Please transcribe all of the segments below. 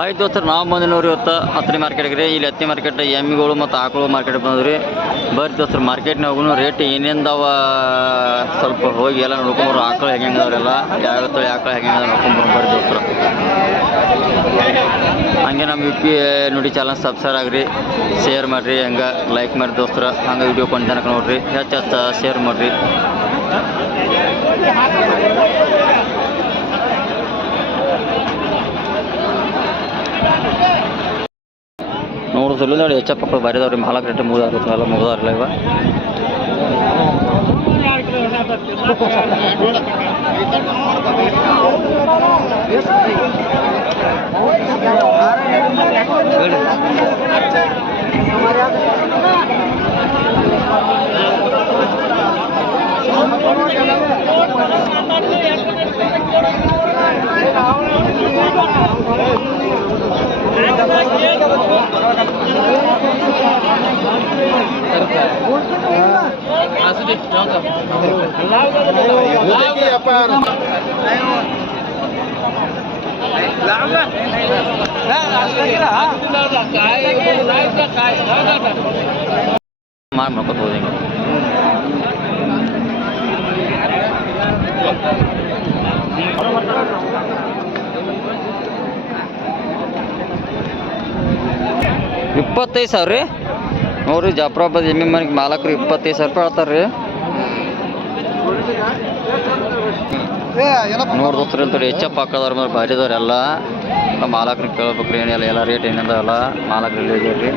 ಆಯ್ತು ದೋಸ್ತರು, ನಾವು ಬಂದಿನವ್ರು ಇವತ್ತು ಹತ್ತನೇ ಮಾರ್ಕೆಟ್ಗೆ ರೀ. ಇಲ್ಲಿ ಹತ್ತನೇ ಮಾರ್ಕೆಟ್ ಎಮ್ಮಿಗಳು ಮತ್ತು ಆಕಳು ಮಾರ್ಕೆಟ್ ಬಂದ್ರಿ. ಬರ್ರಿ ದೋಸ್ತರು, ಮಾರ್ಕೆಟ್ನಾಗ ಹೋಗುನು ರೇಟ್ ಏನೇಂದವ ಸ್ವಲ್ಪ ಹೋಗಿ ಎಲ್ಲ ನೋಡ್ಕೊಂಬರು. ಆಕಳು ಹೆಂಗದವ್ರೆಲ್ಲ ಯಾವ ತಳಿ ಆಕಳು ಹೆಂಗೆ ನೋಡ್ಕೊಂಬರು. ಬರ್ರಿ ದೋಸ್ತರು, ಹಂಗೆ ನಮ್ಮ UP ನುಡಿ ಚಾನಲ್ ಸಬ್ಸ್ಕ್ರೈಬ್ ಆಗಿರಿ, ಶೇರ್ ಮಾಡಿರಿ, ಹಂಗೆ ಲೈಕ್ ಮಾಡಿ ದೋಸ್ತರು. ಹಂಗೆ ವಿಡಿಯೋ ಕೊಂಡು ತನಕ ನೋಡಿರಿ, ಹೆಚ್ಚು ಶೇರ್ ಮಾಡಿರಿ. ನೋಡಿದ್ರಲ್ಲ ನೋಡಿ ಹೆಚ್ಚಪ್ಪ ಬರೀದವ್ರಿ. ಮಾಲಕ್ ರೇಟ್ ಮುಗಿದಾಗುತ್ತೆ, ಎಲ್ಲ ಮುಗಿದಾರಲ್ಲ ಇವ. ಮಾಡ್ಕೋಬೋದು ಹಿಂಗೆ. $25,000 ರೀ. ನೋಡ್ರಿ, ಜಾಫ್ರಾಬಾದ್ ಎಮ್ಮೆ ಮನೆಗೆ ಮಾಲಕರು $25,000 ಹೇಳ್ತಾರೆ ರೀ. ನೋಡಿ ದೋಸ್ತರು, ಇಲ್ಲಿ ಹೆಚ್ಚಪ್ಪ ಹಾಕೋದವ್ರ ಮೇಲೆ ಬಾರಿದವ್ರು ಎಲ್ಲ ಮಾಲಕ್ರಿಗೆ ಕೇಳ್ಬೇಕ್ರಿ. ಏನೆಲ್ಲ ಎಲ್ಲ ರೇಟ್ ಏನಿದಾವಲ್ಲ ಮಾಲಕ್ರಲ್ಲಿ ರೀ.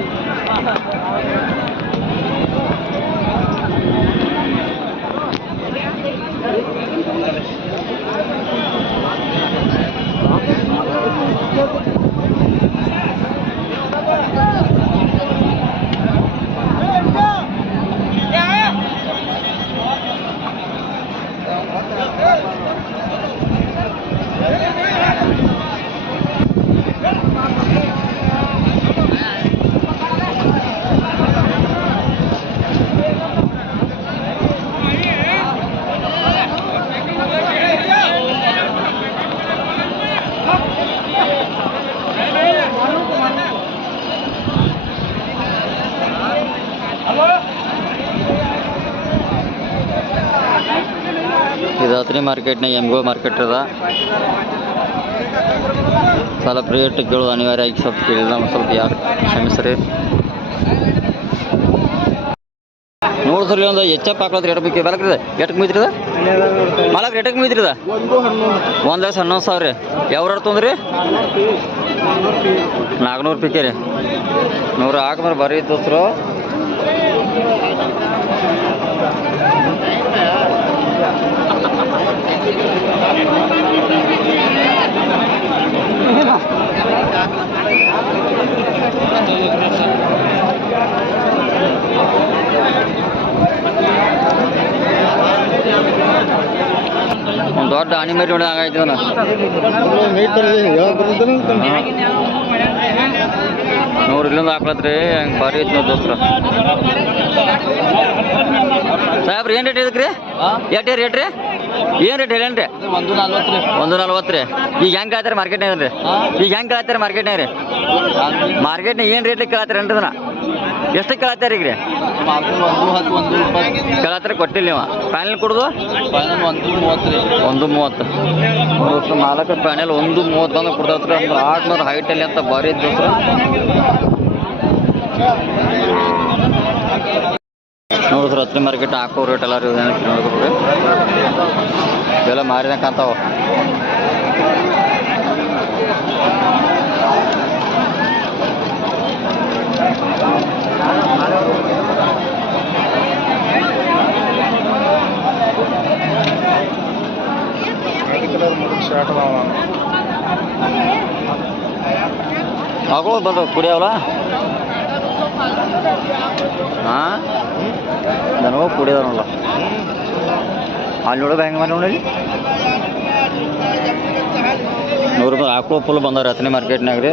ಇದು ಹತ್ತನೇ ಮಾರ್ಕೆಟ್ನಾಗ ಎಮ್ಮಿಗಳು ಮಾರ್ಕೆಟ್ ಅದ. ಸ್ವಲ್ಪ ರೇಟ್ ಕೇಳೋದು ಅನಿವಾರ್ಯ ಆಗಿ ಸ್ವಲ್ಪ ಕೇಳಿಲ್ಲ, ಸ್ವಲ್ಪ ಯಾರು ಕ್ಷಮಿಸ್ರಿ. ನೋಡ್ಸರಿ, ಒಂದು ಹೆಚ್ಚಪ್ಪ ಹಾಕೋದ್ರಿ ರೇಟ್ ಬೇಕು ಬಾಲಕ್ರಿ. ಎಷ್ಟಕ್ಕೆ ಮುಗಿದ್ರಿದ ಮಾಲಕ್? ರೇಟಕ್ಕೆ ಮುಗಿದ್ರಿದ $1,11,000 ರೀ. ಯಾವ್ರು ತೊಂದ್ರಿ? 400 ರೂಪಾಯಿ ರೀ. 100 ಹಾಕಿದ್ರೆ ಬರೀ ದೋಸ್ತರು. ಒಂದು ದೊಡ್ಡ ಆಣಿ ಮರಿ ನೋಡಿ ಹಂಗಾಯ್ತು. ನೋಡ್ರಿ, ಇಲ್ಲೊಂದು ಹಾಕ್ಲತ್ರಿ, ಹಂಗೆ ಭಾರಿ ಐತಿ ನೋಡಿ ದೋಸ್ತ್ರ. ಸಾಹೇಬ್ರಿ ಏನು ರೇಟ್ ಇದಕ್ಕೆ ರೀ? ಎಷ್ಟು ರೇಟ್ ರೀ? ಏನು ರೇಟ್ ಹೇಳೇನ್ರಿ? 140 ರೀ. ಈಗ ಹೆಂಗೆ ಕೇಳ್ತಾರೆ ಮಾರ್ಕೆಟ್ನಾಗ ರೀ? ಈಗ ಹೆಂಗೆ ಕೇಳ್ತಾರೆ ಮಾರ್ಕೆಟ್ನಾಗ ರೀ? ಮಾರ್ಕೆಟ್ನಾಗ ಏನು ರೇಟ್ಲಿಗೆ ಕೇಳತ್ತಾರೆ ಅಂಟದನ? ಎಷ್ಟಕ್ಕೆ ಕೇಳತ್ತಾರೆ ಈಗ ರೀ? ಕೇಳತ್ತಾರೆ, ಕೊಟ್ಟಿಲ್ಲ ನೀವು. ಫೈನಲ್ ಕೊಡೋದು 130. ಮಾಲಕ ಫೈನಲ್ 130 ಬಂದು ಕೊಡ್ತಾವ್ರಿ. ಅಂದ್ರೆ 800 ಹೈಟಲ್ಲಿ ಅಂತ ಭಾರಿ ಇದ್ದು ನೋಡಿದ್ರೆ ಹತ್ತನೇ ಮಾರ್ಕೆಟ್ ಹಾಕೋ ರೇಟ್ ಎಲ್ಲ ನೋಡ್ಬೇಕು. ಇವೆಲ್ಲ ಮಾರಿದಂಗೆ ಕಾಣ್ತಾವ. ಹಾಕೊಳ್ಳೋದು ಬಂದವು ಕುಡಿಯವಲ್ಲ. ಹಾಂ, ನನಗೂ ಕುಡಿಯೋದಲ್ಲ. ಅಲ್ಲಿ ನೋಡೋದು ಹೆಂಗೆ ಮಾಡಿ ನೋಡಿ. 100 ರೂಪಾಯಿ ಹಾಕೋ ಫುಲ್ ಬಂದವ್ರಿ ಹತ್ತನೇ ಮಾರ್ಕೆಟ್ನಾಗ ರೀ.